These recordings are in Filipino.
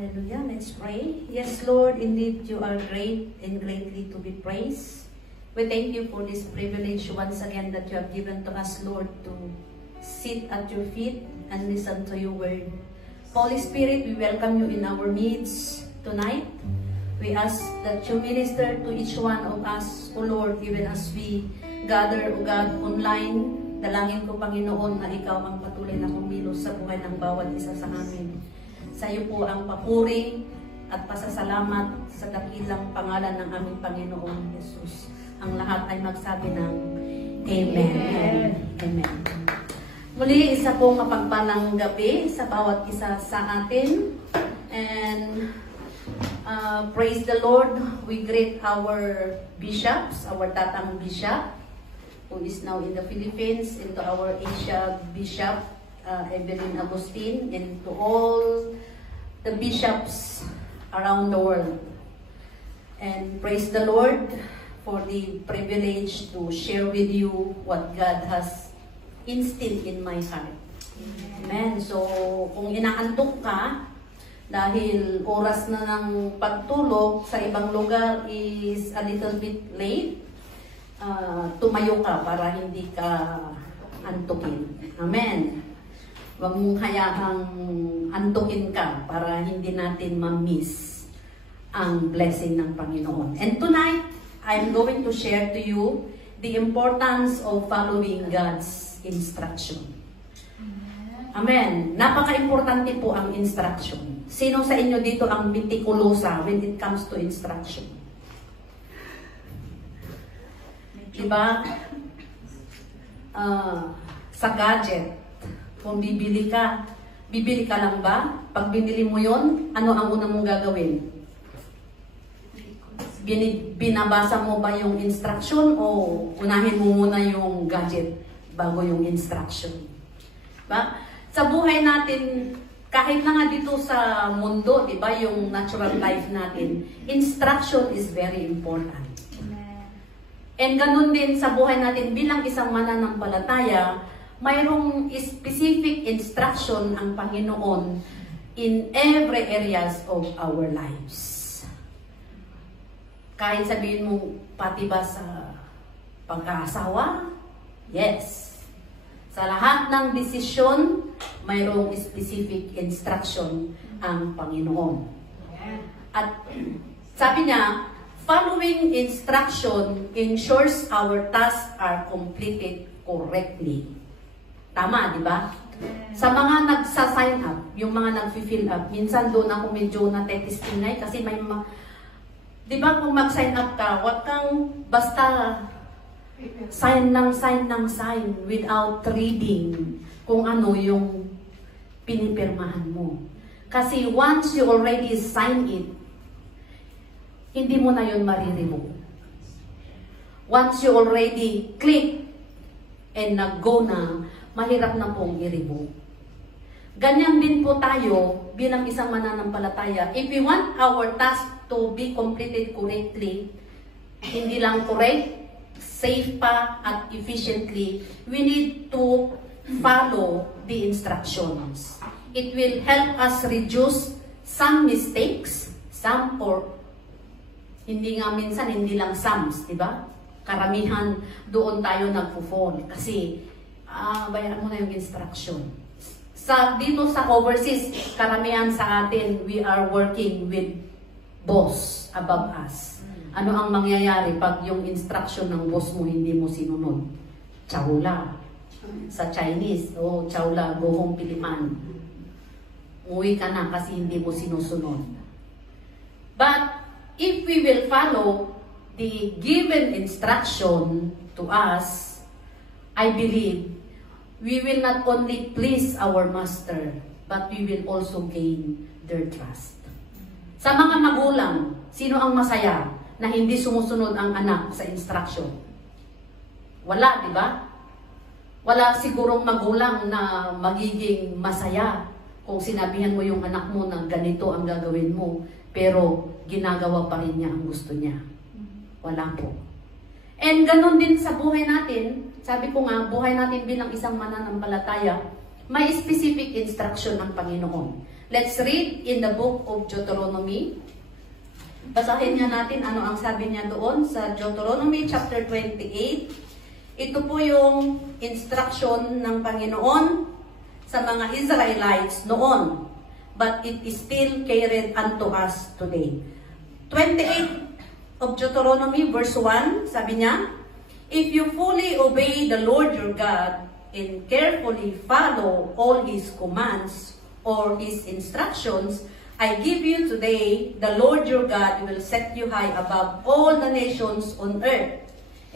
Hallelujah. Let's pray. Yes, Lord, indeed you are great and greatly to be praised. We thank you for this privilege once again that you have given to us, Lord, to sit at your feet and listen to your word. Holy Spirit, we welcome you in our midst tonight. We ask that you minister to each one of us, O Lord, even as we gather, O God, online. Dalangin ko, Panginoon, na ikaw ang patuloy na kumilos sa buhay ng bawat isa sa amin. Sa iyo po ang papuri at pasasalamat sa dakilang pangalan ng aming Panginoong Jesus. Ang lahat ay magsabi ng Amen. Amen. Amen. Muli, isa pong mapagpalang gabi sa bawat isa sa atin. And praise the Lord. We greet our bishops, our Tatang Bishop, who is now in the Philippines, into our Asia Bishop, Evelyn Agustin, and to all the bishops around the world. And praise the Lord for the privilege to share with you what God has instilled in my heart. Amen. So, kung inaantok ka, dahil oras na ng pagtulog sa ibang lugar is a little bit late, tumayo ka para hindi ka antukin. Amen. Huwag mong hayaang antukin ka para hindi natin ma-miss ang blessing ng Panginoon. And tonight, I'm going to share to you the importance of following God's instruction. Amen. Napaka-importante po ang instruction. Sino sa inyo dito ang meticulosa when it comes to instruction? Diba? Sa gadget, kung bibili ka lang ba? Pag binili mo yon, ano ang una mong gagawin? Binabasa mo ba yung instruction o unahin mo muna yung gadget bago yung instruction? Ba? Sa buhay natin, kahit na nga dito sa mundo, di ba, yung natural life natin, instruction is very important. And ganun din sa buhay natin bilang isang mananampalataya, mayroong specific instruction ang Panginoon in every areas of our lives. Kahit sabihin mo, pati ba sa pagkaasawa? Yes. Sa lahat ng desisyon, mayroong specific instruction ang Panginoon. At sabi niya, following instruction ensures our tasks are completed correctly. Tama, di ba? Sa mga nagsa-sign up, yung mga nag-fill up, minsan doon ako medyo natetestingay kasi may mga, di ba kung mag-sign up ka, huwag kang basta sign without reading kung ano yung pinipirmahan mo. Kasi once you already sign it, hindi mo na yun mariremove. Once you already click and nag-go na, mahirap na pong i-remove. Ganyan din po tayo bilang isang mananampalataya. If we want our task to be completed correctly, hindi lang correct, safe pa at efficiently, we need to follow the instructions. It will help us reduce some mistakes, some or hindi nga minsan, hindi lang some, di ba? Karamihan doon tayo nagpo-fall kasi bayaran mo na yung instruction. Dito sa overseas, karamihan sa atin, we are working with boss above us. Ano ang mangyayari pag yung instruction ng boss mo hindi mo sinunod? Chawla. Sa Chinese, chawla, go home Pilipan. Uwi ka na kasi hindi mo sinusunod. But if we will follow the given instruction to us, I believe we will not only please our master, but we will also gain their trust. Sa mga magulang, sino ang masaya na hindi sumusunod ang anak sa instruction? Wala, di ba? Wala sigurong magulang na magiging masaya kung sinabihan mo yung anak mo na ganito ang gagawin mo, pero ginagawa pa rin niya ang gusto niya. Wala po. And ganun din sa buhay natin, sabi ko nga, buhay natin bilang isang mananampalataya, may specific instruction ng Panginoon. Let's read in the book of Deuteronomy. Basahin nga natin ano ang sabi niya doon sa Deuteronomy chapter 28. Ito po yung instruction ng Panginoon sa mga Israelites noon. But it is still carried unto us today. 28 of Deuteronomy verse 1, sabi niya, if you fully obey the Lord your God and carefully follow all His commands or His instructions, I give you today, the Lord your God will set you high above all the nations on earth.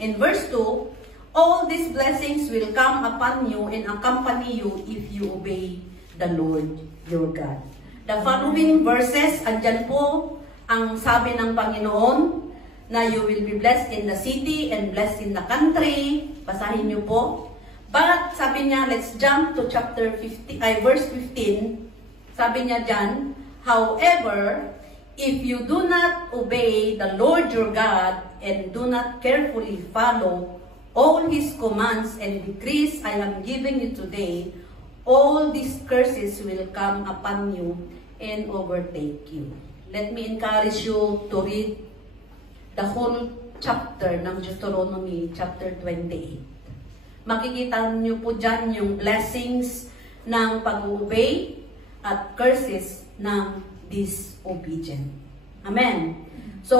In verse 2, all these blessings will come upon you and accompany you if you obey the Lord your God. The following verses, andyan po ang sabi ng Panginoon na you will be blessed in the city and blessed in the country. Basahin niyo po. But sabi niya, let's jump to verse 15. Sabi niya dyan, however, if you do not obey the Lord your God and do not carefully follow all His commands and decrees I am giving you today, all these curses will come upon you and overtake you. Let me encourage you to read the whole chapter ng Deuteronomy chapter 28. Makikita niyo po dyan yung blessings ng pag-obey at curses ng disobedient. Amen. So,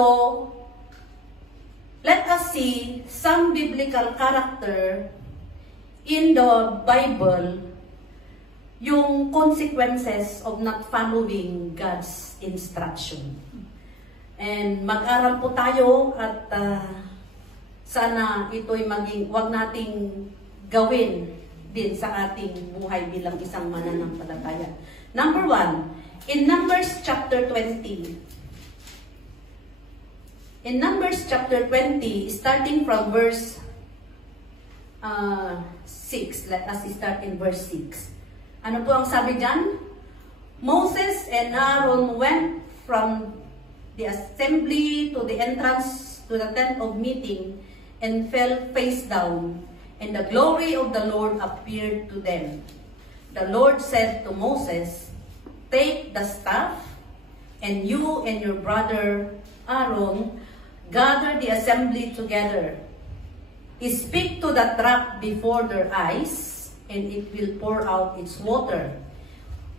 let us see some biblical character in the Bible, yung consequences of not following God's instruction. And mag-aral po tayo at sana ito'y wag nating gawin din sa ating buhay bilang isang mananampalataya. Number 1, in Numbers chapter 20. In Numbers chapter 20, starting from verse 6. Let us start in verse 6. Ano po ang sabi dyan? Moses and Aaron went from the assembly to the entrance to the tent of meeting and fell face down, and the glory of the Lord appeared to them. The Lord said to Moses, take the staff, and you and your brother Aaron gather the assembly together. Speak to the rock before their eyes, and it will pour out its water.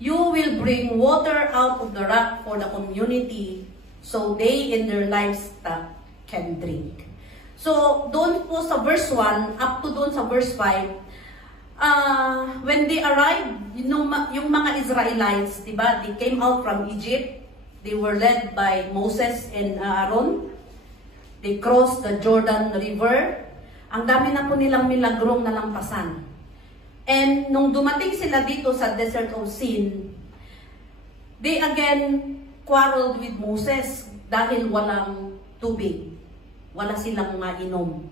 You will bring water out of the rock for the community, so they and their livestock can drink. So, doon po sa verse 1, up to doon sa verse 5, when they arrived, yung mga Israelites, diba, they came out from Egypt. They were led by Moses and Aaron. They crossed the Jordan River. Ang dami na po nilang milagrong nalampasan. And nung dumating sila dito sa Desert of Sin, they again quarreled with Moses dahil walang tubig. Wala silang mainom.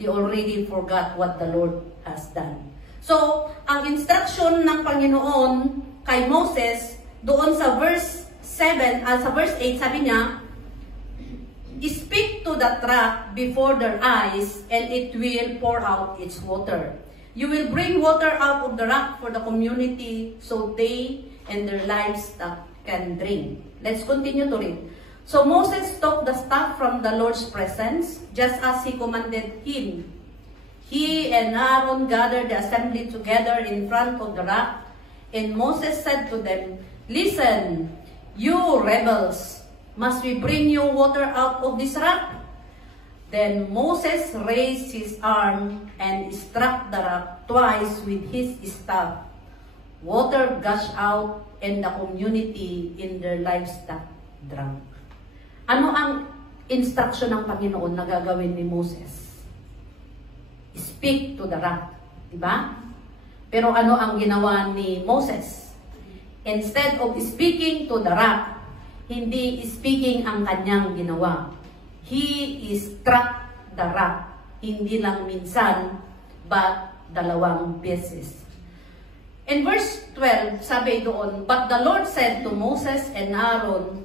They already forgot what the Lord has done. So, ang instruction ng Panginoon kay Moses, doon sa verse 7, sa verse 8, sabi niya, speak to the rock before their eyes, and it will pour out its water. You will bring water out of the rock for the community, so they and their livestock can drink. Let's continue to read. So Moses took the staff from the Lord's presence, just as he commanded him. He and Aaron gathered the assembly together in front of the rock, and Moses said to them, listen, you rebels, must we bring you water out of this rock? Then Moses raised his arm and struck the rock twice with his staff. Water gushed out, and the community in their livestock drank. Ano ang instruction ng Panginoon na gagawin ni Moses? Speak to the rock. Diba? Pero ano ang ginawa ni Moses? Instead of speaking to the rock, hindi speaking ang kanyang ginawa. He struck the rock. Hindi lang minsan, but dalawang beses. In verse 12, sabi doon, but the Lord said to Moses and Aaron,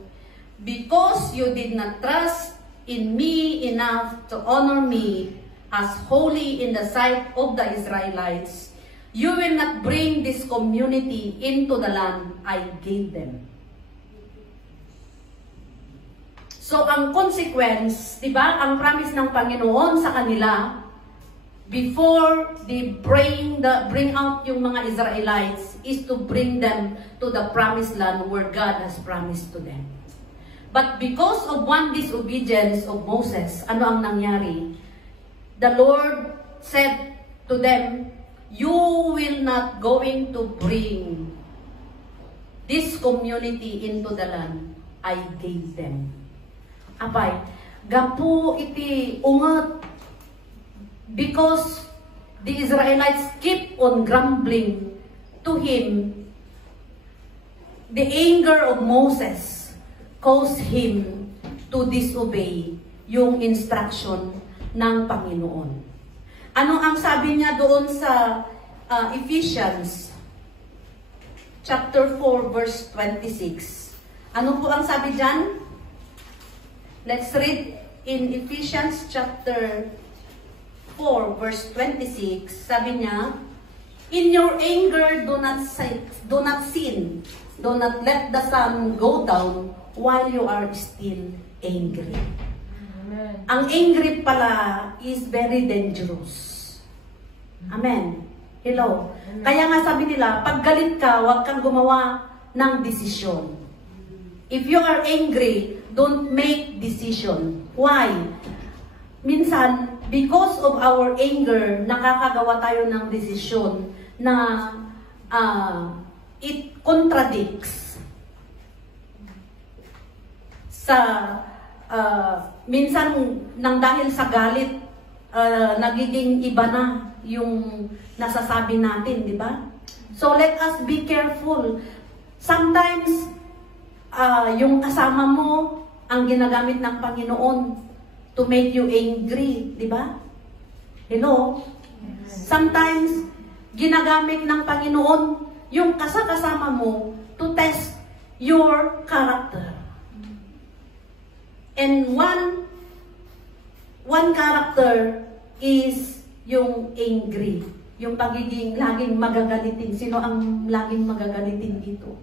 because you did not trust in me enough to honor me as holy in the sight of the Israelites, You will not bring this community into the land I gave them. So, ang consequence, di ba, ang promise ng Panginoon sa kanila, before they bring out yung mga Israelites, is to bring them to the promised land where God has promised to them. But because of one disobedience of Moses, ano ang nangyari? The Lord said to them, you will not going to bring this community into the land I gave them. Apay, gapu iti ungat, because the Israelites keep on grumbling to him, the anger of Moses caused him to disobey yung instruction ng Panginoon. Ano ang sabi niya doon sa Ephesians chapter 4 verse 26? Ano po ang sabi diyan? Let's read in Ephesians chapter 4 verse 26. Sabi niya, in your anger do not sin. Do not let the sun go down while you are still angry. Amen. Ang angry pala is very dangerous. Amen. Hello. Amen. Kaya nga sabi nila, pag galit ka, huwag kang gumawa ng desisyon. If you are angry, don't make decision. Why? Minsan, because of our anger, nakakagawa tayo ng desisyon na it contradicts sa minsan nang dahil sa galit nagiging iba na yung nasasabi natin, di ba? So let us be careful. Sometimes yung kasama mo ang ginagamit ng Panginoon to make you angry, di ba? Hello? Sometimes ginagamit ng Panginoon yung kasama mo to test your character. And one character is yung angry. Yung pagiging laging magagalitin. Sino ang laging magagalitin dito?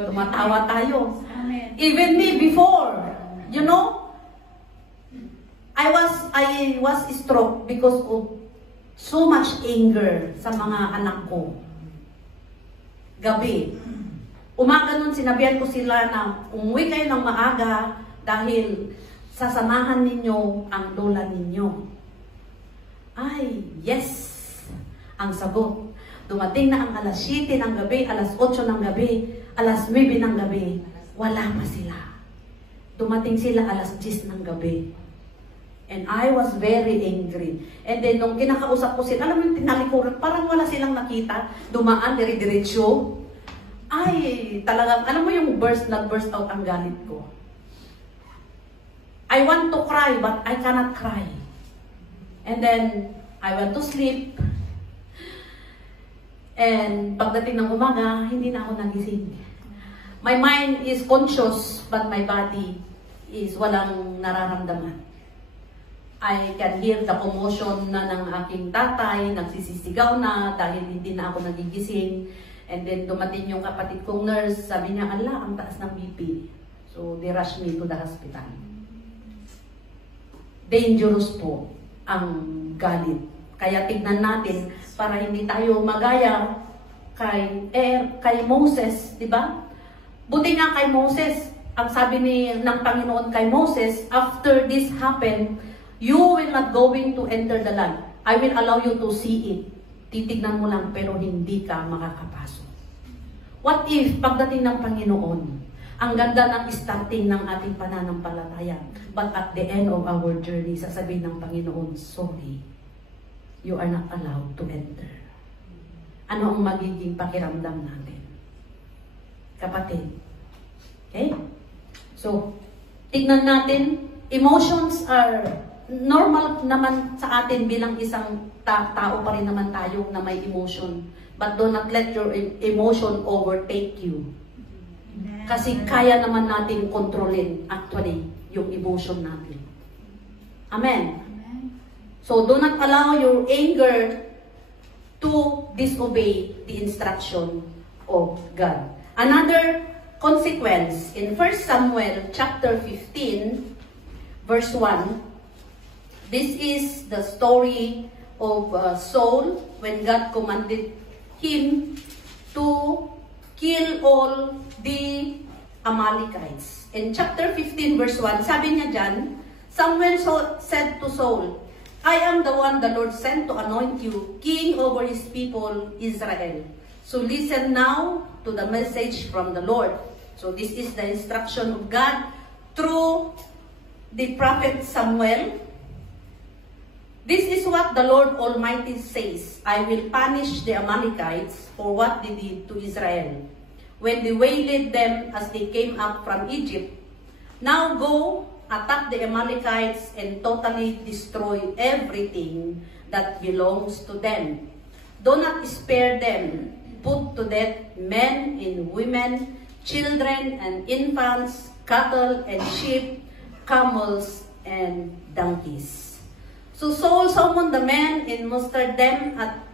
Tumatawa tayo. Amen. Even me before, you know, I was struck because of so much anger sa mga anak ko. Gabi. Umaga nun, sinabihan ko sila na umuwi kayo ng maaga dahil sasamahan ninyo ang lola ninyo. Ay, yes! Ang sagot. Dumating na ang alas 7 ng gabi, alas 8 ng gabi, alas 9 ng gabi, wala pa sila. Dumating sila alas 10 ng gabi. And I was very angry. And then, nung kinakausap ko sila, alam mo yung tinalikuran, parang wala silang nakita. Dumaan, dire-diretso. Ay, talagang, alam mo yung burst out ang galit ko. I want to cry, but I cannot cry. And then, I went to sleep. And pagdating ng umaga, hindi na ako nagising. My mind is conscious, but my body is walang nararamdaman. I can hear the commotion na ng aking tatay, nagsisisigaw na dahil hindi na ako nagigising. And then dumating yung kapatid kong nurse, sabi niya, ala, ang taas ng BP. So they rushed me to the hospital. Dangerous po ang galit. Kaya tignan natin para hindi tayo magaya kay Moses, di ba? Buti nga kay Moses, ang sabi ng Panginoon kay Moses, after this happened, you will not going to enter the land. I will allow you to see it. Titignan mo lang pero hindi ka makakapasok. What if pagdating ng Panginoon, ang ganda ng starting ng ating pananampalataya, but at the end of our journey, sasabihin ng Panginoon, sorry, you are not allowed to enter. Ano ang magiging pakiramdam natin? Kapatid. Okay? So, tignan natin, emotions are normal naman sa atin bilang isang tao pa rin naman tayo na may emotion. But do not let your emotion overtake you. Kasi kaya naman natin kontrolin actually yung emotion natin. Amen? So do not allow your anger to to disobey the instruction of God. Another consequence in 1 Samuel chapter 15 verse 1, this is the story of Saul when God commanded him to kill all the Amalekites. In chapter 15 verse 1, sabi niya dyan, Samuel said to Saul, I am the one the Lord sent to anoint you king over his people Israel. So listen now to the message from the Lord. So this is the instruction of God through the prophet Samuel. This is what the Lord Almighty says, I will punish the Amalekites for what they did to Israel, when they waylaid them as they came up from Egypt. Now go, attack the Amalekites and totally destroy everything that belongs to them. Do not spare them. Put to death men and women, children and infants, cattle and sheep, camels and donkeys. So Saul summoned the men and mustered them at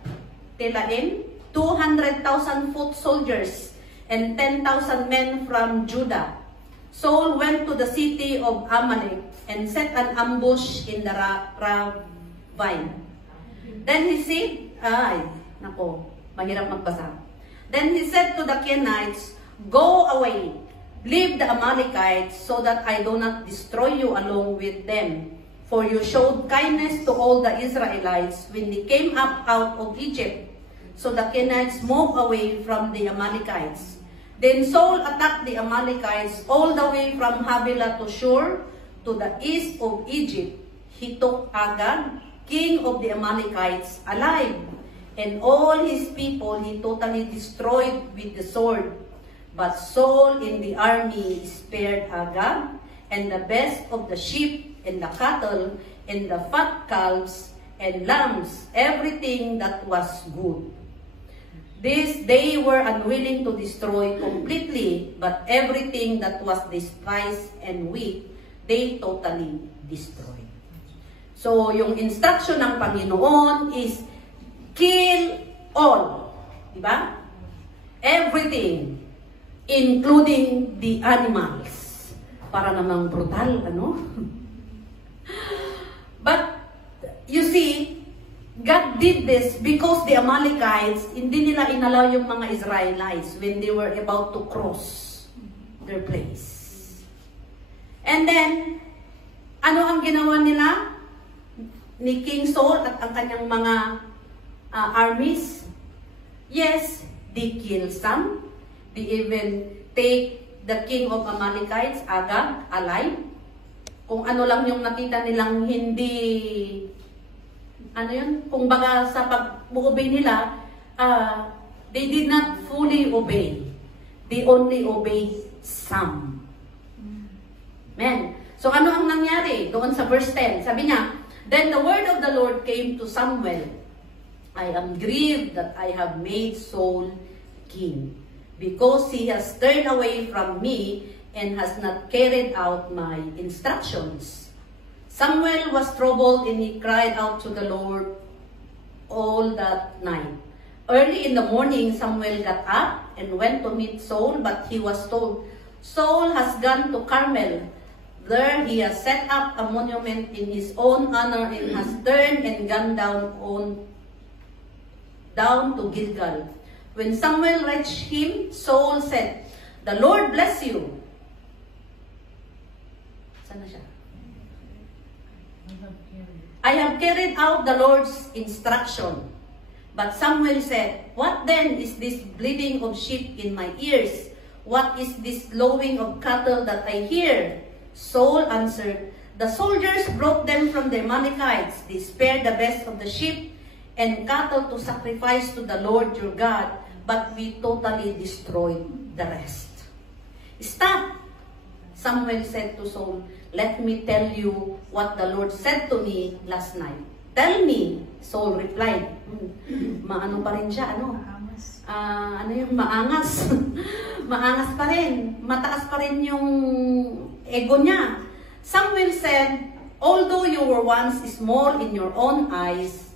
Telaim, 200,000 foot soldiers and 10,000 men from Judah. Saul went to the city of Amalek and set an ambush in the ravine. Then he said, mahirap magbasa. Then he said to the Kenites, go away, leave the Amalekites so that I do not destroy you along with them. For you showed kindness to all the Israelites when they came up out of Egypt. So the Kenites moved away from the Amalekites. Then Saul attacked the Amalekites all the way from Havilah to Shur, to the east of Egypt. He took Agag, king of the Amalekites, alive, and all his people he totally destroyed with the sword. But Saul in the army spared Agag, and the best of the sheep, and the cattle, and the fat calves, and lambs, everything that was good. This they were unwilling to destroy completely, but everything that was despised and weak, they totally destroyed. So, yung instruction ng Panginoon is, kill all. Diba? Everything, including the animals. Para namang brutal, ano? But, you see, God did this because the Amalekites, hindi nila inalaw yung mga Israelites when they were about to cross their place. And then, ano ang ginawa nila ni King Saul at ang kanyang mga armies? Yes, they killed some. They even take the king of Amalekites, Agag, alive. Kung ano lang yung nakita nilang hindi, kung baga sa pag-obey nila, they did not fully obey. They only obeyed some. Amen. So ano ang nangyari? Doon sa verse 10, sabi niya, then the word of the Lord came to Samuel, I am grieved that I have made Saul king, because he has turned away from me and has not carried out my instructions. Samuel was troubled and he cried out to the Lord all that night. Early in the morning, Samuel got up and went to meet Saul, but he was told, Saul has gone to Carmel. There he has set up a monument in his own honor and has turned and gone down to Gilgal. When Samuel reached him, Saul said, the Lord bless you. Sana siya? I have carried out the Lord's instruction. But Samuel said, what then is this bleating of sheep in my ears? What is this lowing of cattle that I hear? Saul answered, the soldiers brought them from the Amalekites. They spared the best of the sheep and cattle to sacrifice to the Lord your God, but we totally destroyed the rest. Stop, Samuel said to Saul. Let me tell you what the Lord said to me last night. Tell me, Saul replied. Maano pa rin siya, maangas. Maangas pa rin. Mataas pa rin yung ego niya. Samuel said, although you were once small in your own eyes,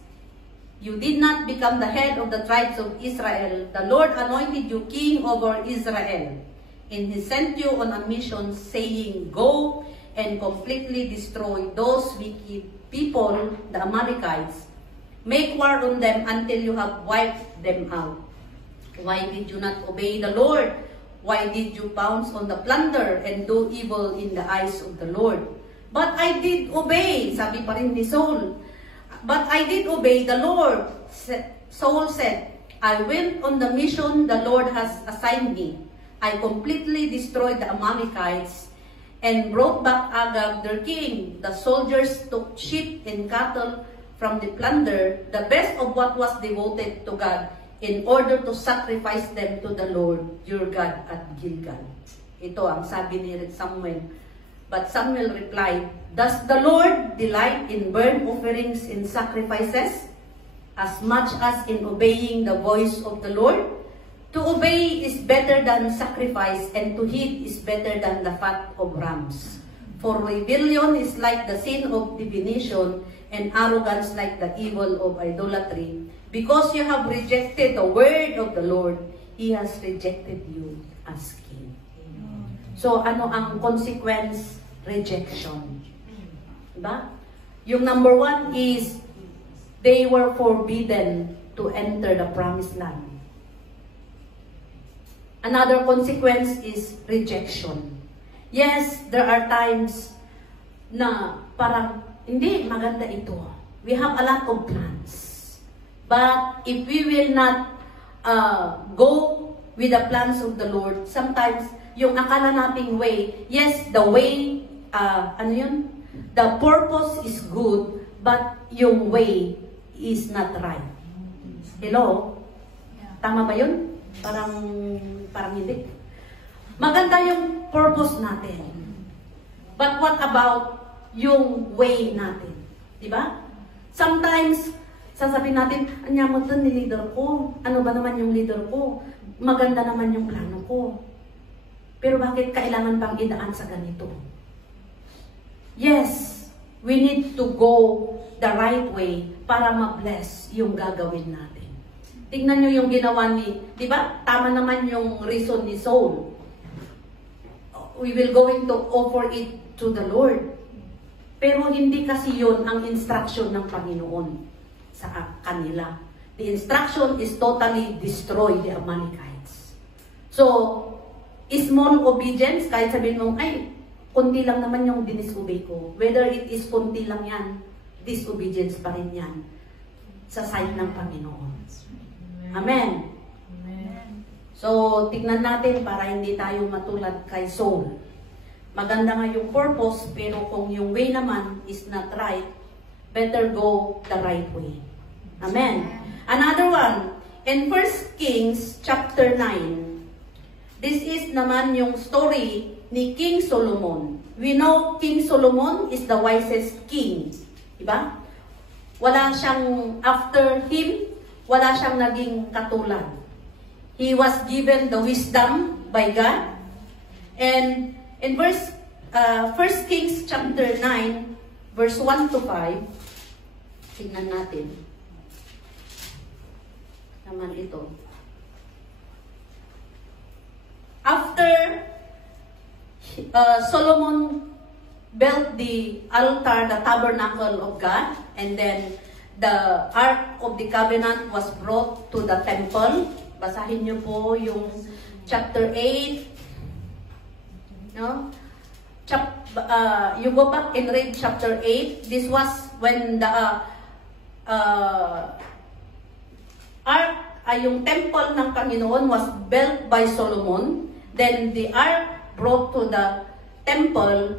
You did not become the head of the tribes of Israel. The Lord anointed you king over Israel. And He sent you on a mission saying, go and completely destroy those wicked people, the Amalekites. Make war on them until you have wiped them out. Why did you not obey the Lord? Why did you pounce on the plunder and do evil in the eyes of the Lord? But I did obey, sabi pa rin ni Saul. But I did obey the Lord. Saul said, I went on the mission the Lord has assigned me. I completely destroyed the Amalekites and brought back Agag their king. The soldiers took sheep and cattle from the plunder, the best of what was devoted to God, in order to sacrifice them to the Lord your God at Gilgal. Ito ang sabi ni Samuel. But Samuel replied, does the Lord delight in burnt offerings and sacrifices as much as in obeying the voice of the Lord? To obey is better than sacrifice, and to heed is better than the fat of rams. For rebellion is like the sin of divination, and arrogance like the evil of idolatry. Because you have rejected the word of the Lord, He has rejected you as king. So, ano ang consequence? Rejection. Diba? Yung number 1 is, they were forbidden to enter the promised land. Another consequence is rejection. Yes, there are times na parang, hindi, maganda ito. We have a lot of plans. But if we will not go with the plans of the Lord, sometimes yung akala nating way, yes, the way, the purpose is good, but yung way is not right. Hello? Tama ba yun? Parang hindi. Maganda yung purpose natin. But what about yung way natin? Diba? Sometimes, sasabihin natin, anyaman to ni leader ko. Ano ba naman yung leader ko? Maganda naman yung plano ko. Pero bakit kailangan pang idaan sa ganito? Yes, we need to go the right way para ma-bless yung gagawin natin. Tingnan nyo yung ginawa ni, di ba? Tama naman yung reason ni Saul. We will going to offer it to the Lord. Pero hindi kasi yun ang instruction ng Panginoon sa kanila. The instruction is totally destroy the Amalekites. So, small obedience, kahit sabihin mo, ay, kunti lang naman yung dinisobey ko. Whether it is kunti lang yan, disobedience pa rin yan sa side ng Panginoon. Amen. Amen. So, tignan natin para hindi tayo matulad kay Saul. Maganda nga yung purpose, pero kung yung way naman is not right, better go the right way. Amen. Another one, in 1 Kings chapter 9, this is naman yung story ni King Solomon. We know King Solomon is the wisest king. Diba? Wala siyang, after him, wala siyang naging katulad. He was given the wisdom by God. And in 1 Kings chapter 9, verse 1 to 5, tingnan natin. Naman ito. After Solomon built the altar, the tabernacle of God, and then the Ark of the Covenant was brought to the temple. Basahin niyo po yung chapter 8. No? You go back and read chapter 8. This was when the Ark, yung temple ng Panginoon was built by Solomon. Then the Ark brought to the temple,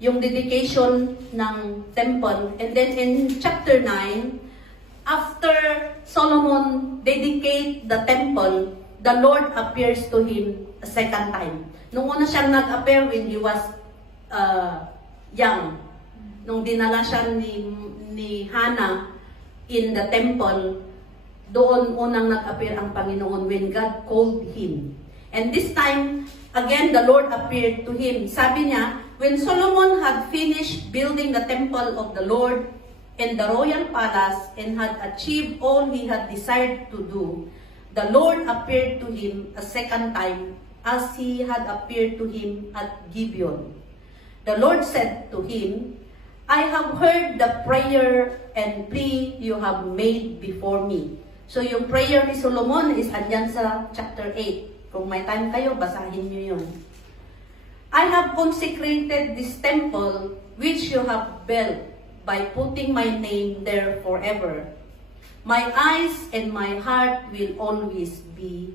yung dedication ng temple. And then in chapter 9, after Solomon dedicate the temple, the Lord appears to him a second time. Nung una siyang nag-appear when he was young. Nung dinala siya ni Hannah in the temple, doon unang nag-appear ang Panginoon when God called him. And this time, again, the Lord appeared to him. Sabi niya, when Solomon had finished building the temple of the Lord in the royal palace and had achieved all he had desired to do, the Lord appeared to him a second time as he had appeared to him at Gibeon. The Lord said to him, I have heard the prayer and plea you have made before me. So yung prayer ni Solomon is andyan sa chapter 8. Kung may time kayo, basahin nyo yun. I have consecrated this temple which you have built by putting my name there forever. My eyes and my heart will always be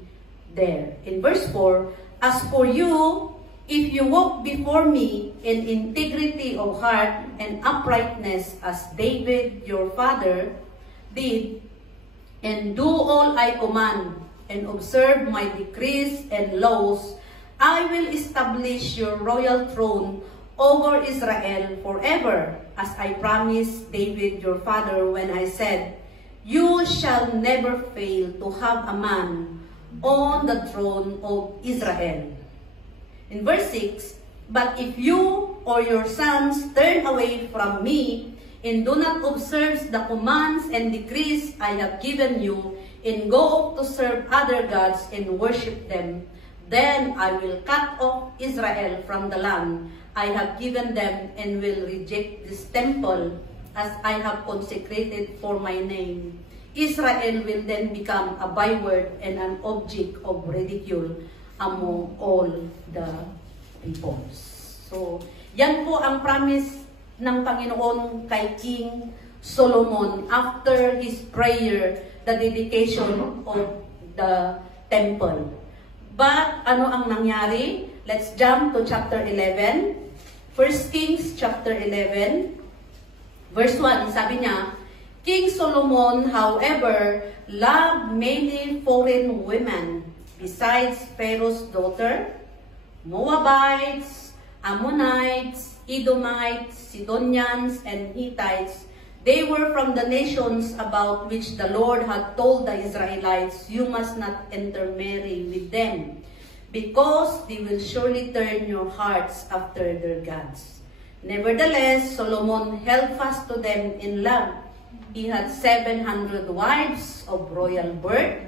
there. In verse 4, as for you, if you walk before me in integrity of heart and uprightness as David your father did, and do all I command, and observe my decrees and laws, I will establish your royal throne over Israel forever, as I promised David your father when I said, you shall never fail to have a man on the throne of Israel. In verse 6, but if you or your sons turn away from me and do not observe the commands and decrees I have given you, and go to serve other gods and worship them, then I will cut off Israel from the land I have given them and will reject this temple as I have consecrated for my name. Israel will then become a byword and an object of ridicule among all the peoples. So, yan po ang promise ng Panginoon kay King Solomon after his prayer, the dedication of the temple. But, ano ang nangyari? Let's jump to chapter 11. 1 Kings chapter 11, verse 1, sabi niya, King Solomon, however, loved many foreign women, besides Pharaoh's daughter, Moabites, Ammonites, Edomites, Sidonians, and Hittites. They were from the nations about which the Lord had told the Israelites, you must not intermarry with them, because they will surely turn your hearts after their gods. Nevertheless, Solomon held fast to them in love. He had 700 wives of royal birth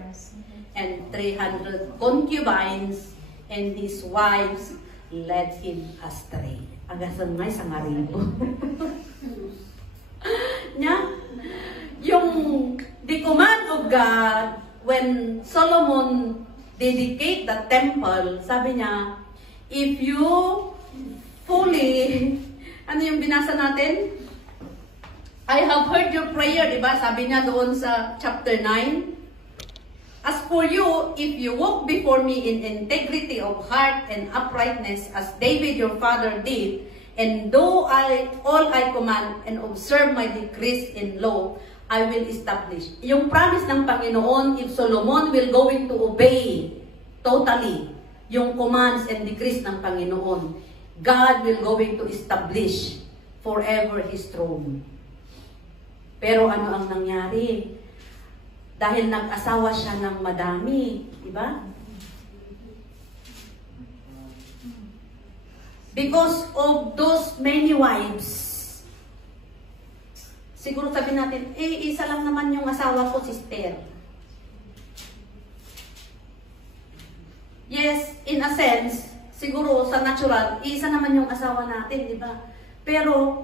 and 300 concubines, and his wives led him astray. Agasan ngay sa ngaribo. Nya, yung the command of God, when Solomon dedicate the temple, sabi niya, if you fully, ano yung binasa natin? I have heard your prayer, diba? Sabi niya doon sa chapter 9. As for you, if you walk before me in integrity of heart and uprightness, as David your father did, and do all I command and observe my decrees in law, I will establish. Yung promise ng Panginoon, if Solomon will going to obey totally yung commands and decrees ng Panginoon, God will going to establish forever His throne. Pero ano ang nangyari? Dahil nag-asawa siya ng madami, di ba? Because of those many wives, siguro sabihin natin, isa lang naman yung asawa ko, sister. Yes, in a sense, siguro sa natural, isa naman yung asawa natin, di ba? Pero,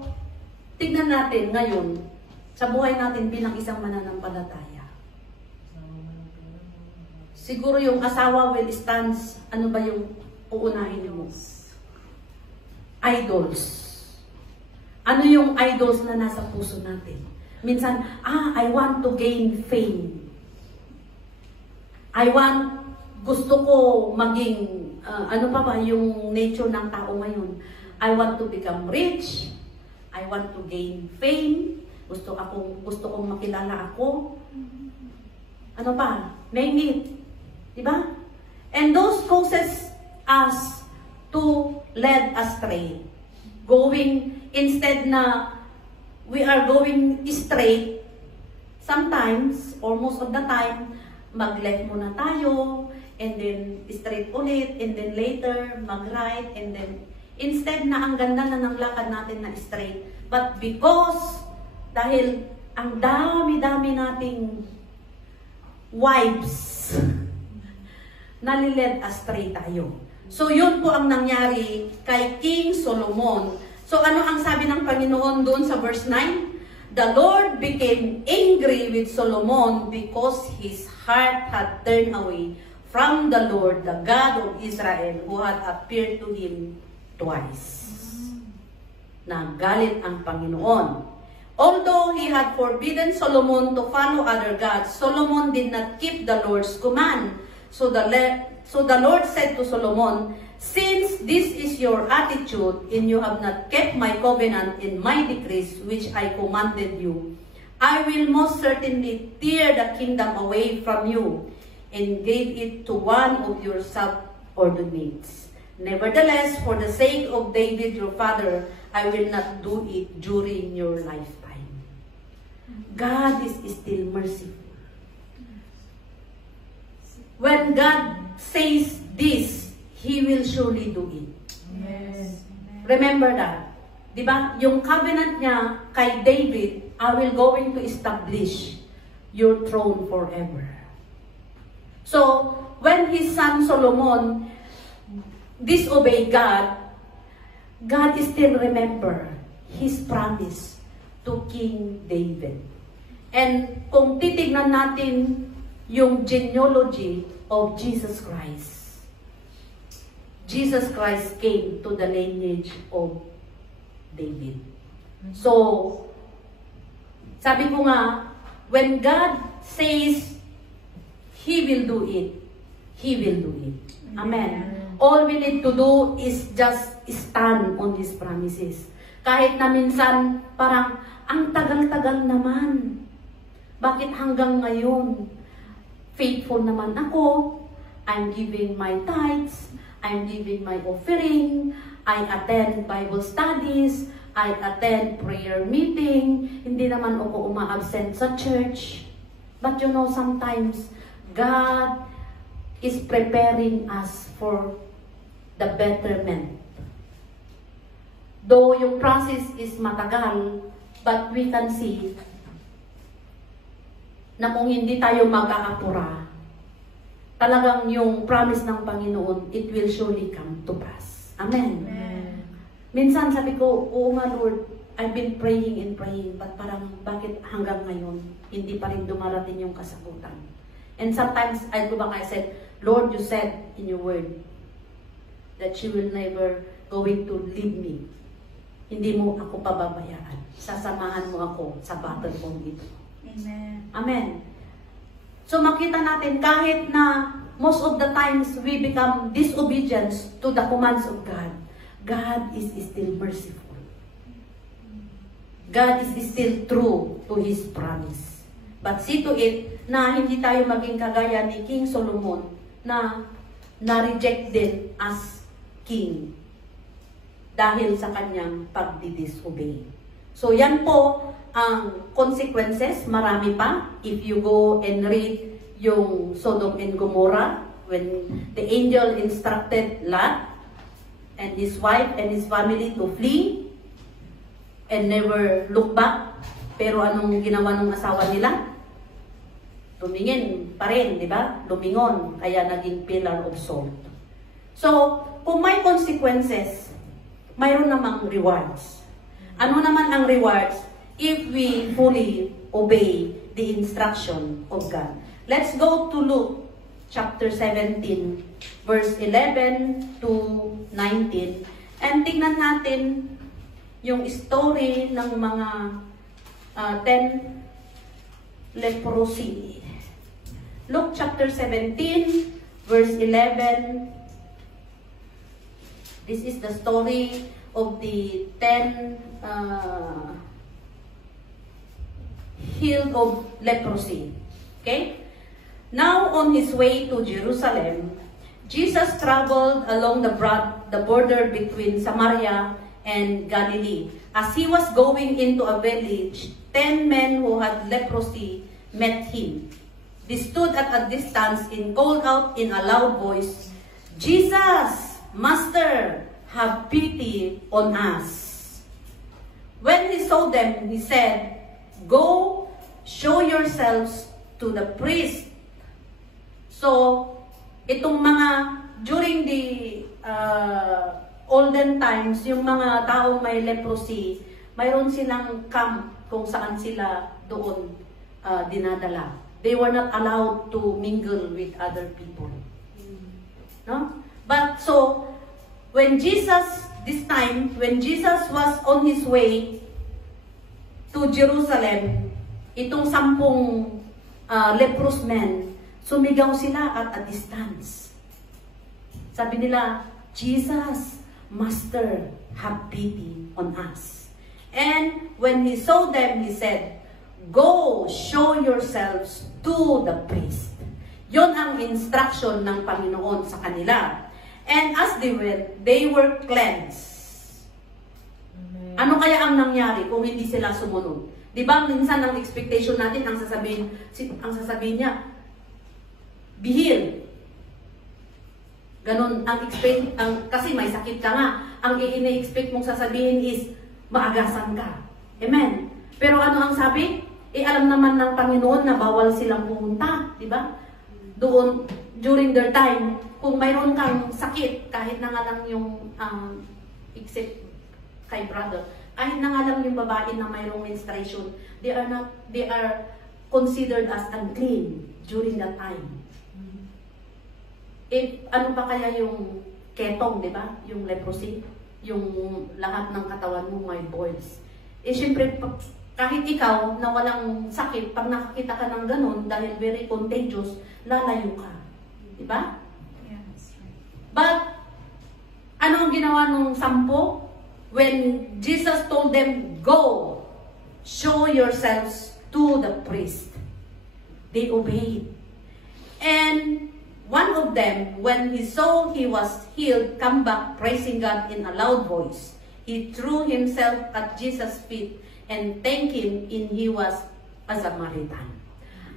tignan natin ngayon, sa buhay natin bilang isang mananampalataya. Siguro yung asawa will stand, ano ba yung uunahin mo? Idols. Ano yung idols na nasa puso natin? Minsan, I want to gain fame. Gusto ko maging, ano pa ba yung nature ng tao ngayon? I want to become rich. I want to gain fame. Gusto kong makilala ako. Ano pa? Name it. Diba? And those causes us to lead astray. Instead na we are going straight, sometimes, or most of the time, mag-left muna tayo, and then straight ulit, and then later, mag-right, and then, instead na ang ganda na ng lakad natin na straight. But because Dahil ang dami-dami nating wives, naliled astray tayo. So yun po ang nangyari kay King Solomon. So ano ang sabi ng Panginoon doon sa verse 9? The Lord became angry with Solomon because his heart had turned away from the Lord, the God of Israel, who had appeared to him twice. Nagalit ang Panginoon. Although he had forbidden Solomon to follow other gods, Solomon did not keep the Lord's command. So the Lord said to Solomon, "Since this is your attitude, and you have not kept my covenant and my decrees which I commanded you, I will most certainly tear the kingdom away from you and give it to one of your subordinates. Nevertheless, for the sake of David your father, I will not do it during your lifetime." God is still merciful. When God says this, He will surely do it. Yes. Remember that. Diba? Yung covenant niya kay David, I will going to establish your throne forever. So, when his son Solomon disobeyed God, God still remember His promise to King David. And kung titignan natin yung genealogy of Jesus Christ, Jesus Christ came to the lineage of David. So, sabi ko nga, when God says He will do it, He will do it. Amen. All we need to do is just stand on His promises. Kahit na minsan, parang, ang tagal-tagal naman. Bakit hanggang ngayon? Faithful naman ako. I'm giving my tithes. I'm giving my offering. I attend Bible studies. I attend prayer meeting. Hindi naman ako uma-absent sa church. But you know, sometimes, God is preparing us for the betterment. Though yung process is matagal, but we can see na kung hindi tayo mag-aapura, talagang yung promise ng Panginoon, it will surely come to pass. Amen. Amen. Minsan sabi ko, oo nga Lord, I've been praying and praying, but parang bakit hanggang ngayon, hindi pa rin dumarating yung kasagutan. And sometimes, I go back, I said, Lord, you said in your word that you will never going to leave me. Hindi mo ako pababayaan. Sasamahan mo ako sa battle kong ito. Amen. Amen. So makita natin kahit na most of the times we become disobedient to the commands of God, God is still merciful. God is still true to His promise. But see to it na hindi tayo maging kagaya ni King Solomon na na-reject din as king dahil sa kanyang pagdi-disobey. So yan po ang consequences, marami pa. If you go and read yung Sodom and Gomorrah, when the angel instructed Lot and his wife and his family to flee and never look back. Pero anong ginawa ng asawa nila? Tumingin pa rin, di ba? Lumingon, kaya naging pillar of salt. So, kung may consequences, mayroon namang rewards. Ano naman ang rewards? If we fully obey the instruction of God. Let's go to Luke chapter 17, verse 11 to 19. And tingnan natin yung story ng mga 10 leprosy. Luke chapter 17, verse 11. This is the story of the 10 healed of leprosy. Okay? Now on his way to Jerusalem, Jesus traveled along the border between Samaria and Galilee. As he was going into a village, 10 men who had leprosy met him. They stood at a distance and called out in a loud voice, "Jesus, Master, have pity on us." When he saw them, he said, Go, show yourselves to the priest. So, itong mga, during the olden times, yung mga taong may leprosy, mayroon silang camp kung saan sila doon dinadala. They were not allowed to mingle with other people. No? But so, when Jesus, this time, when Jesus was on his way to Jerusalem, itong 10 leprous men, sumigaw sila at a distance. Sabi nila, Jesus, Master, have pity on us. And when he saw them, he said, go, show yourselves to the priest. Yon ang instruction ng Panginoon sa kanila. And as they were cleansed. Amen. Ano kaya ang nangyari kung hindi sila sumunod? Di ba minsan ang expectation natin, ang sasabihin niya, be healed. Ganon ang expect, kasi may sakit ka nga. Ang ine-expect mong sasabihin is, maagasan ka. Amen. Pero ano ang sabi? Alam naman ng Panginoon na bawal silang pumunta, di ba? Doon, during their time, kung mayroon kang sakit, kahit na nga lang yung, except kay brother, kahit na nga lang yung babae na mayroong menstruation, they are considered as unclean during that time. Ano pa kaya yung ketong, di ba? Yung leprosy, yung lahat ng katawan mo may boils. Siyempre, kahit ikaw na walang sakit, pag nakakita ka ng ganun, dahil very contagious, lalayo ka. Di ba? Yes. But, ano ang ginawa ng 10? When Jesus told them, go, show yourselves to the priest. They obeyed. And one of them, when he saw he was healed, come back praising God in a loud voice. He threw himself at Jesus' feet and thanked him, and he was a Samaritan.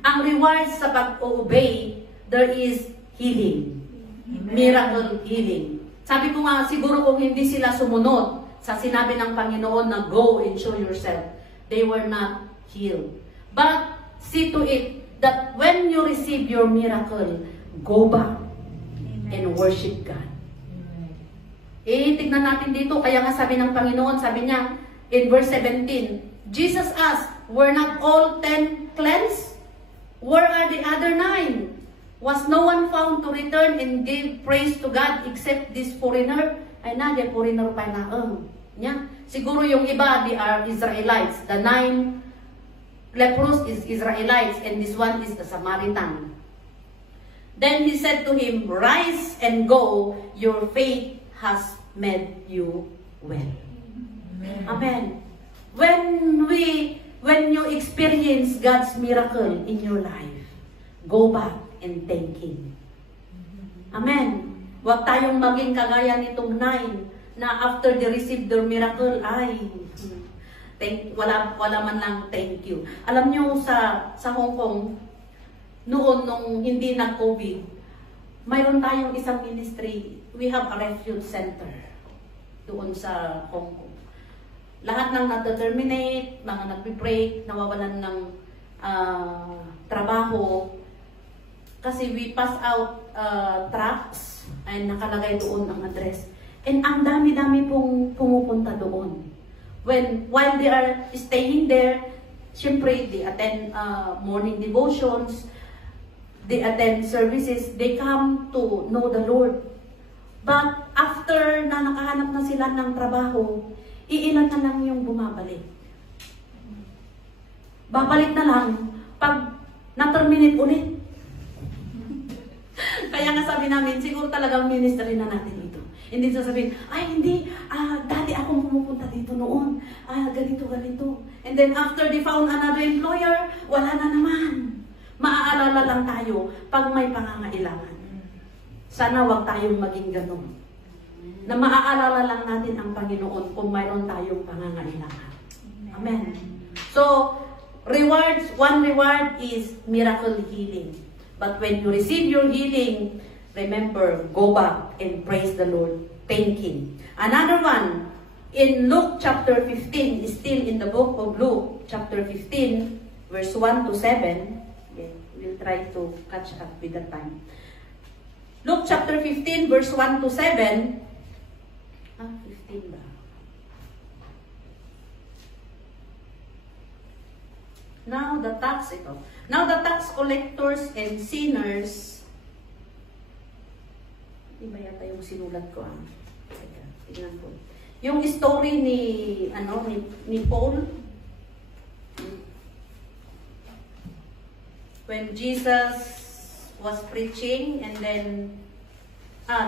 Ang reward sa pag-obey, there is healing. Amen. Miracle healing. Sabi ko nga, siguro kung hindi sila sumunod sa sinabi ng Panginoon na go and show yourself, they were not healed. But see to it that when you receive your miracle, go back and worship God. Tignan natin dito, kaya nga sabi ng Panginoon, sabi niya in verse 17, Jesus asked, were not all 10 cleansed? Where are the other 9? Was no one found to return and give praise to God except this foreigner? Ay na, di foreigner pa na niya. Siguro yung iba, they are Israelites. The 9 leprous is Israelites and this one is the Samaritan. Then he said to him, rise and go, your faith has made you well. Amen. Amen. When you experience God's miracle in your life, go back and thank Him. Amen. Huwag tayong maging kagaya nitong 9 na after they receive their miracle, wala man lang thank you. Alam nyo sa Hong Kong, noon nung hindi nag-COVID, mayroon tayong isang ministry. We have a refuge center doon sa Hong Kong. Lahat ng nag-terminate, mga nag-break, nawawalan ng trabaho. Kasi we pass out tracts and nakalagay doon ang address. And ang dami-dami pong pumupunta doon. While they are staying there, syempre, they attend morning devotions, they attend services, they come to know the Lord. But after na nakahanap na sila ng trabaho, iilan na lang yung bumabalik. Babalik na lang pag na-terminate ulit. Kaya nga sabi namin, siguro talagang ministry na natin ito. Hindi sasabihin, ay hindi, dati akong pumupunta dito noon. Ganito. And then after they found another employer, wala na naman. Maaalala lang tayo pag may pangangailangan. Sana wag tayong maging ganun. Na maaalala lang natin ang Panginoon kung mayroon tayong pangangailangan. Amen. So, one reward is miracle healing. But when you receive your healing, remember, go back and praise the Lord. Thank Him. Another one, In Luke chapter 15, still in the book of Luke chapter 15, verse 1 to 7. Okay, we'll try to catch up with the time. Luke chapter 15, verse 1 to 7. 15 ba? Now the tax collectors and sinners. Di ba yata yung sinulat ko? Teka, tingnan ko. Yung story ni Paul, when Jesus was preaching, and then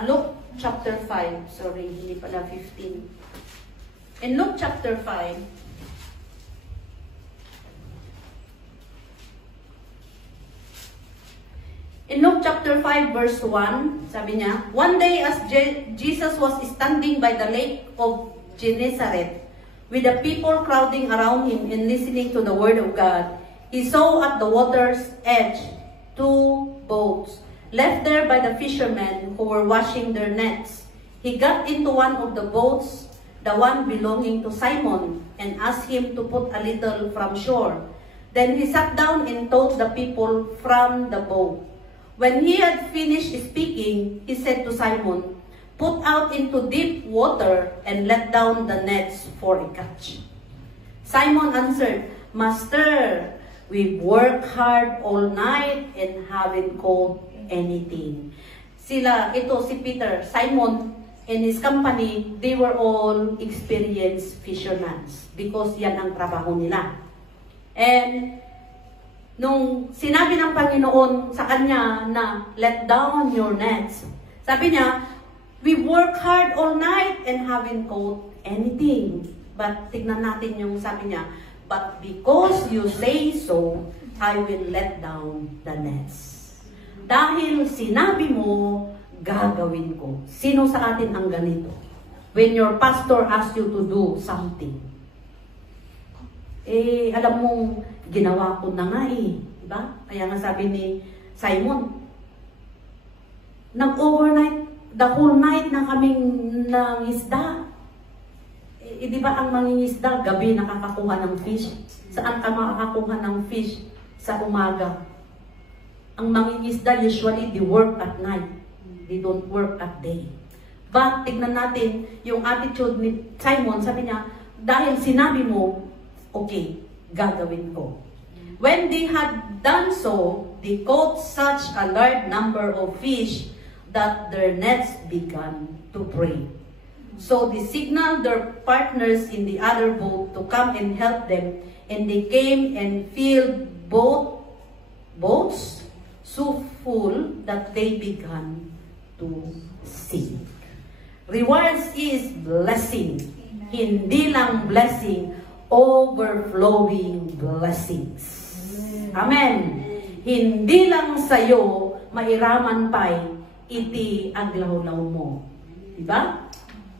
Luke chapter 5, sorry, hindi pala 15. In Luke chapter 5, in Luke chapter 5 verse 1, sabi niya, one day as Jesus was standing by the lake of Gennesaret, with the people crowding around him and listening to the word of God, he saw at the water's edge 2 boats, left there by the fishermen who were washing their nets. He got into one of the boats, the one belonging to Simon, and asked him to put a little from shore. Then he sat down and taught the people from the boat. When he had finished speaking, he said to Simon, "Put out into deep water and let down the nets for a catch." Simon answered, "Master, we've worked hard all night and haven't caught anything." Si Peter, Simon, and his company, they were all experienced fishermen because yan ang trabaho nila. And nung sinabi ng Panginoon sa kanya na, "Let down your nets," sabi niya, "We work hard all night and haven't caught anything." But tignan natin yung sabi niya, "But because you say so, I will let down the nets." Dahil sinabi mo, gagawin ko. Sino sa atin ang ganito? When your pastor asks you to do something, alam mong, ginawa ko na nga diba? Kaya nga sabi ni Simon, nag-overnight, the whole night na kaming nangisda. Diba ang mangingisda, gabi nakakakuha ng fish. Saan ka makakakuha ng fish? Sa umaga. Ang mangingisda, usually, they work at night. They don't work at day. But, tignan natin, yung attitude ni Simon, sabi niya, dahil sinabi mo, okay, gagawin ko. When they had done so, they caught such a large number of fish that their nets began to break. So they signaled their partners in the other boat to come and help them, and they came and filled both boats so full that they began to sink. Rewards is blessing. Hindi lang blessing, overflowing blessings. Amen. Hindi lang sa'yo mairaman pa'y iti aglaw-law mo. Diba?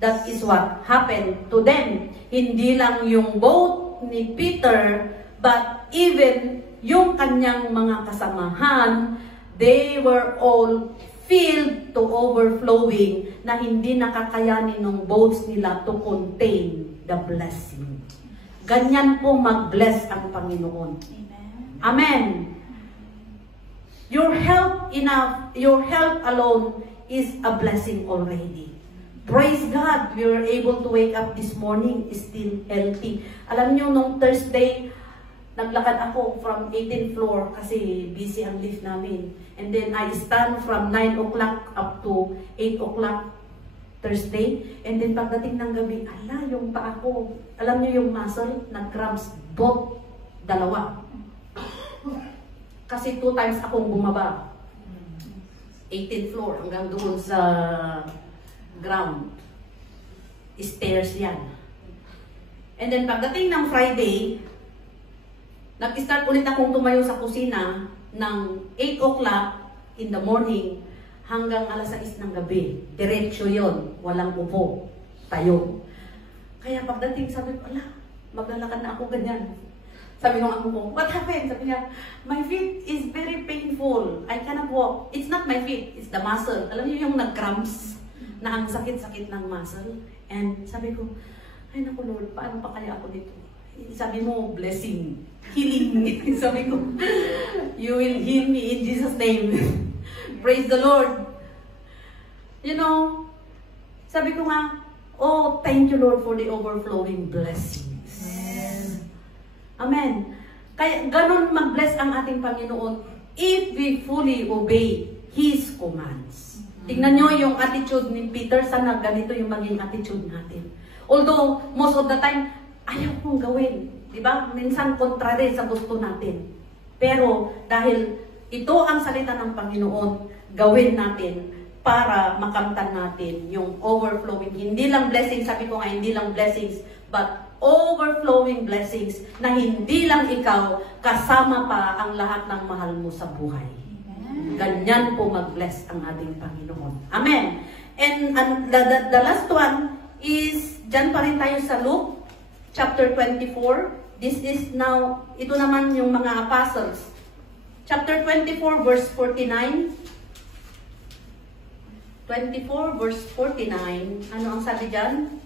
That is what happened to them. Hindi lang yung boat ni Peter, but even yung kanyang mga kasamahan, they were all filled to overflowing na hindi nakakayanin ng boats nila to contain the blessing. Ganyan po mag-bless ang Panginoon. Amen. Your health alone is a blessing already. Praise God, we were able to wake up this morning still healthy. Alam nyo, nung Thursday, naglakad ako from 18th floor kasi busy ang lift namin. And then I stand from 9 o'clock up to 8 o'clock Thursday. And then pagdating ng gabi, yung paa ko, alam nyo yung muscle, nag-cramps, both, dalawa. Kasi 2 times akong bumaba. 18th floor hanggang doon sa ground. Stairs yan. And then pagdating ng Friday, nag-start ulit akong tumayo sa kusina ng 8 o'clock in the morning hanggang alas 6 ng gabi. Diretso yon, walang upo, tayo. Kaya pagdating, sabi ko, maglalakad na ako ganyan. Sabi ng ako ko, what happened? Sabi niya, my feet is very painful. I cannot walk. It's not my feet, it's the muscle. Alam niyo yung nag-cramps na ang sakit-sakit ng muscle. And sabi ko, Ay naku Lord, paano pa kaya ako dito? Sabi mo, blessing, healing. Sabi ko, you will heal me in Jesus' name. Praise the Lord. You know, sabi ko nga, oh, thank you Lord for the overflowing blessings. Amen. Amen. Kaya ganun mag-bless ang ating Panginoon if we fully obey His commands. Tingnan nyo yung attitude ni Peter, sana ganito yung maging attitude natin. Although, most of the time, ayaw kong gawin. Diba? Minsan kontrary sa gusto natin. Pero dahil ito ang salita ng Panginoon, gawin natin para makamtan natin yung overflowing. Hindi lang blessings, sabi ko nga, hindi lang blessings, but overflowing blessings na hindi lang ikaw, kasama pa ang lahat ng mahal mo sa buhay. Ganyan po mag-bless ang ating Panginoon. Amen. And the last one is, dyan pa rin tayo sa Luke, chapter 24. This is now, ito naman yung mga apostles. Chapter 24, verse 49. 24, verse 49. Ano ang sabi dyan?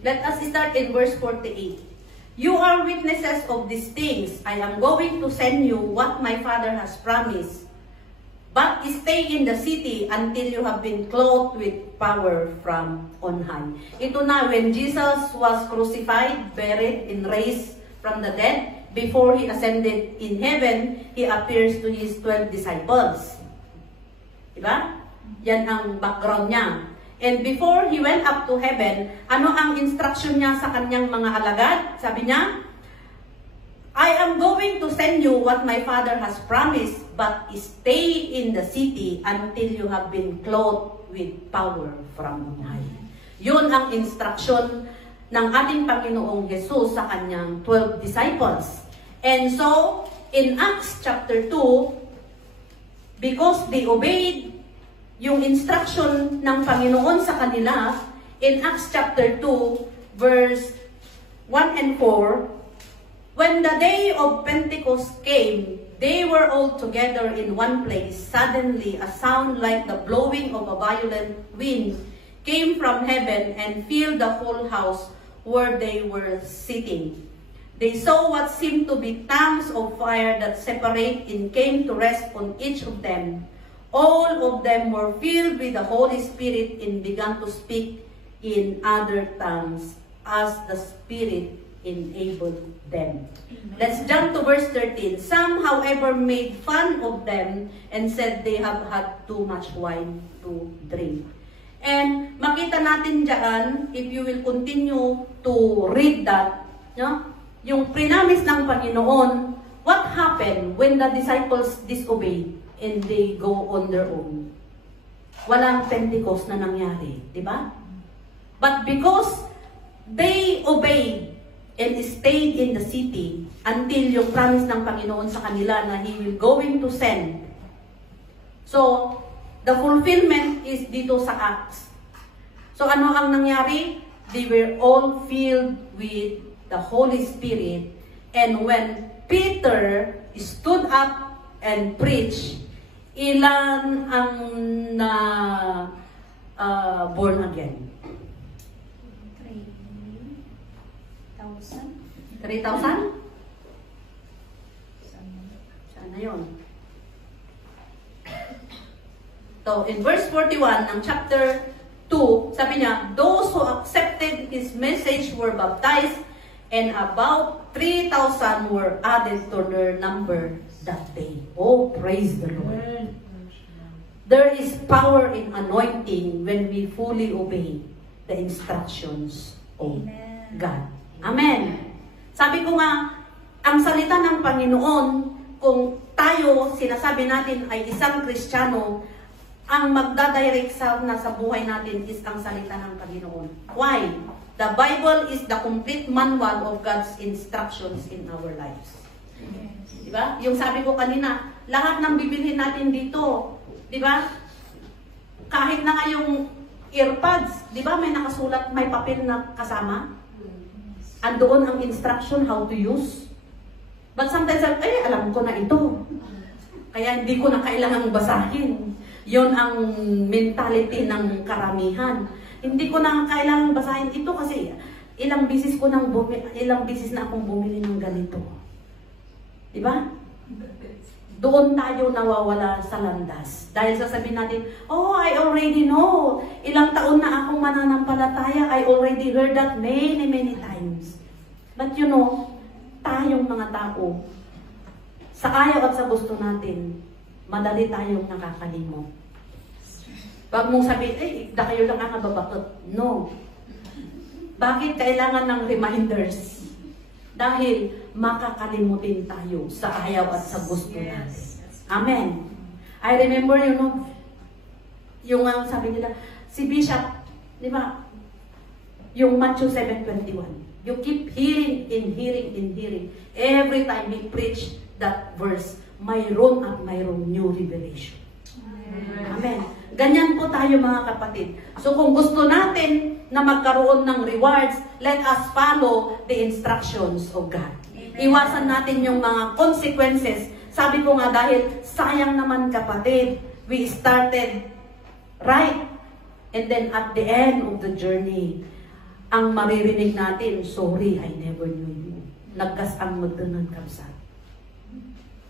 Let us start in verse 48. You are witnesses of these things. I am going to send you what my Father has promised. But stay in the city until you have been clothed with power from on high. Ito na, when Jesus was crucified, buried, and raised from the dead, before He ascended in heaven, He appears to His 12 disciples. Diba? Yan ang background niya. And before He went up to heaven, ano ang instruction niya sa kanyang mga alagad? Sabi niya, I am going to send you what my Father has promised, but stay in the city until you have been clothed with power from on high. Yun ang instruction ng ating Panginoong Jesus sa kanyang 12 disciples. And so, in Acts chapter 2, because they obeyed yung instruction ng Panginoon sa kanila, in Acts chapter 2, verse 1 and 4, when the day of Pentecost came, they were all together in one place. Suddenly, a sound like the blowing of a violent wind came from heaven and filled the whole house where they were sitting. They saw what seemed to be tongues of fire that separate and came to rest on each of them. All of them were filled with the Holy Spirit and began to speak in other tongues as the Spirit enabled them. Amen. Let's jump to verse 13. Some, however, made fun of them and said they have had too much wine to drink. And makita natin dyan, if you will continue to read that, no? Yung prinamis ng Panginoon, what happened when the disciples disobeyed and they go on their own? Walang Pentecost na nangyari, di ba? But because they obeyed and stayed in the city until yung promise ng Panginoon sa kanila na He will going to send. So, the fulfillment is dito sa Acts. So, ano ang nangyari? They were all filled with the Holy Spirit. And when Peter stood up and preached, ilan ang born again? 3,000? Saan na yun? So, in verse 41 ng chapter 2, sabi niya, those who accepted His message were baptized, and about 3,000 were added to their number that day. Oh, praise the Lord. There is power in anointing when we fully obey the instructions of God. Amen. Sabi ko nga, ang salita ng Panginoon, kung tayo, sinasabi natin ay isang Kristiyano, ang magdadirect sa buhay natin is ang salita ng Panginoon. Why? The Bible is the complete manual of God's instructions in our lives. Diba? Yung sabi ko kanina, lahat ng bibilhin natin dito, diba? Kahit na ngayong earpods, diba may nakasulat, may papel na kasama? Andoon ang instruction how to use. But sometimes, alam ko na ito. Kaya hindi ko na kailangang basahin. Yun ang mentality ng karamihan. Hindi ko na kailangang basahin ito kasi ilang bisis na akong bumili ng ganito. Di ba? Doon tayo nawawala sa landas. Dahil sasabihin natin, oh, I already know. Ilang taon na akong mananampalataya. I already heard that many, many times. But you know, tayong mga tao, sa ayaw at sa gusto natin, madali tayong nakakalimot. Wag mong sabihin, kayo lang ang nababakot. No. Bakit kailangan ng reminders? Dahil makakalimutin tayo sa ayaw at sa gusto natin. Amen. I remember, yung sabi nila, si Bishop, di ba? Yung Matthew 7:21. You keep hearing and hearing and hearing. Every time he preach that verse, mayroon at mayroong new revelation. Amen. Ganyan po tayo mga kapatid. So kung gusto natin na magkaroon ng rewards, let us follow the instructions of God. Iwasan natin yung mga consequences. Sabi ko nga dahil sayang naman kapatid, we started right. And then at the end of the journey, ang maririnig natin, sorry, I never knew you. Nagkasang magdanan kapsa.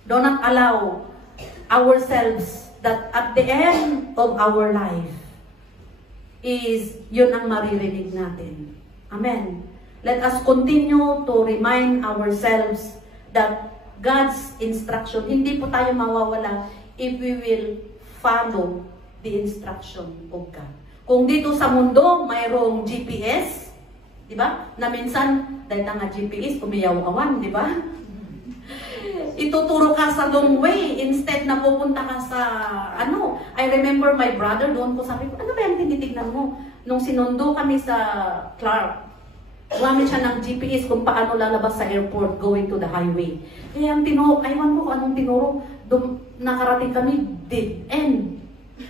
Do not allow ourselves that at the end of our life is yun ang maririnig natin. Amen. Let us continue to remind ourselves that God's instruction, hindi po tayo mawawala if we will follow the instruction of God. Kung dito sa mundo, mayroong GPS, di ba? Na minsan, dahil nga GPS, umiyaw-awan, di ba? Ituturo ka sa long way instead na pupunta ka sa I remember my brother doon ko sabi ko, ano ba yung tinitignan mo? Nung sinundo kami sa Clark, gumamit siya ng GPS kung paano lalabas sa airport going to the highway. Kaya ang aywan ko kung anong tinuro, nakarating kami, dead end.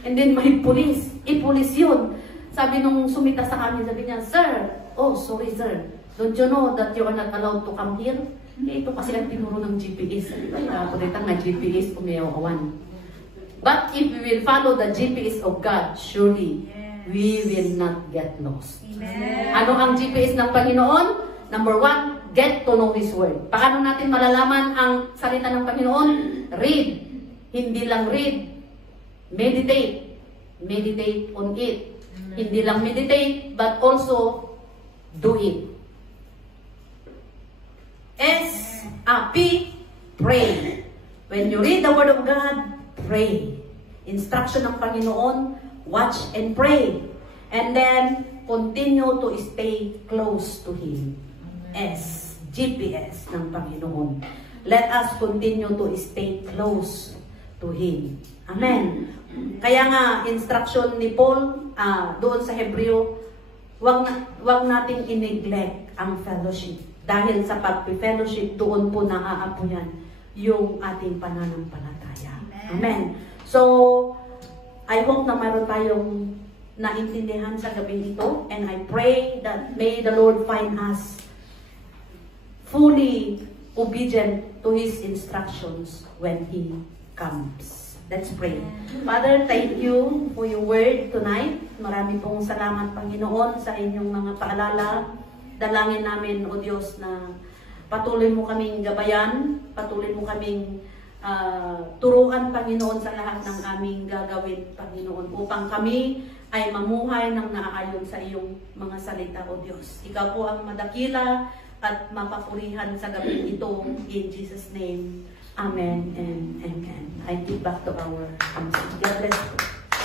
And then may police, police yun. Sabi nung sumita sa amin, sabi niya, Sir, oh sorry sir, don't you know that you are not allowed to come here? Ito kasi ang tinuro ng GPS. Kaya palitan na GPS, umiyaw-awan. But if we will follow the GPS of God, surely we will not get lost. Amen. Ano ang GPS ng Panginoon? Number 1, get to know His Word. Paano natin malalaman ang salita ng Panginoon? Read. Hindi lang read. Meditate. Meditate on it. Hindi lang meditate, but also do it. P, pray. When you read the Word of God, pray. Instruction ng Panginoon, watch and pray. And then, continue to stay close to Him. S, GPS ng Panginoon. Let us continue to stay close to Him. Amen. Kaya nga, instruction ni Paul, doon sa Hebreo, wag nating i-neglect ang fellowship. Dahil sa pag-fellowship, doon po naaapuyan yung ating pananampalataya. Amen. So, I hope na mayroon tayong naintindihan sa gabi ito. And I pray that may the Lord find us fully obedient to His instructions when He comes. Let's pray. Father, thank you for your word tonight. Marami pong salamat, Panginoon, sa inyong mga paalala. Dalangin namin, O Diyos, na patuloy mo kaming gabayan, patuloy mo kaming turuan, Panginoon, sa lahat ng aming gagawin, Panginoon, upang kami ay mamuhay ng naaayon sa iyong mga salita, O Diyos. Ikaw po ang madakila at mapapurihan sa gabi ito. In Jesus' name, Amen and Amen. I give back to our God bless you.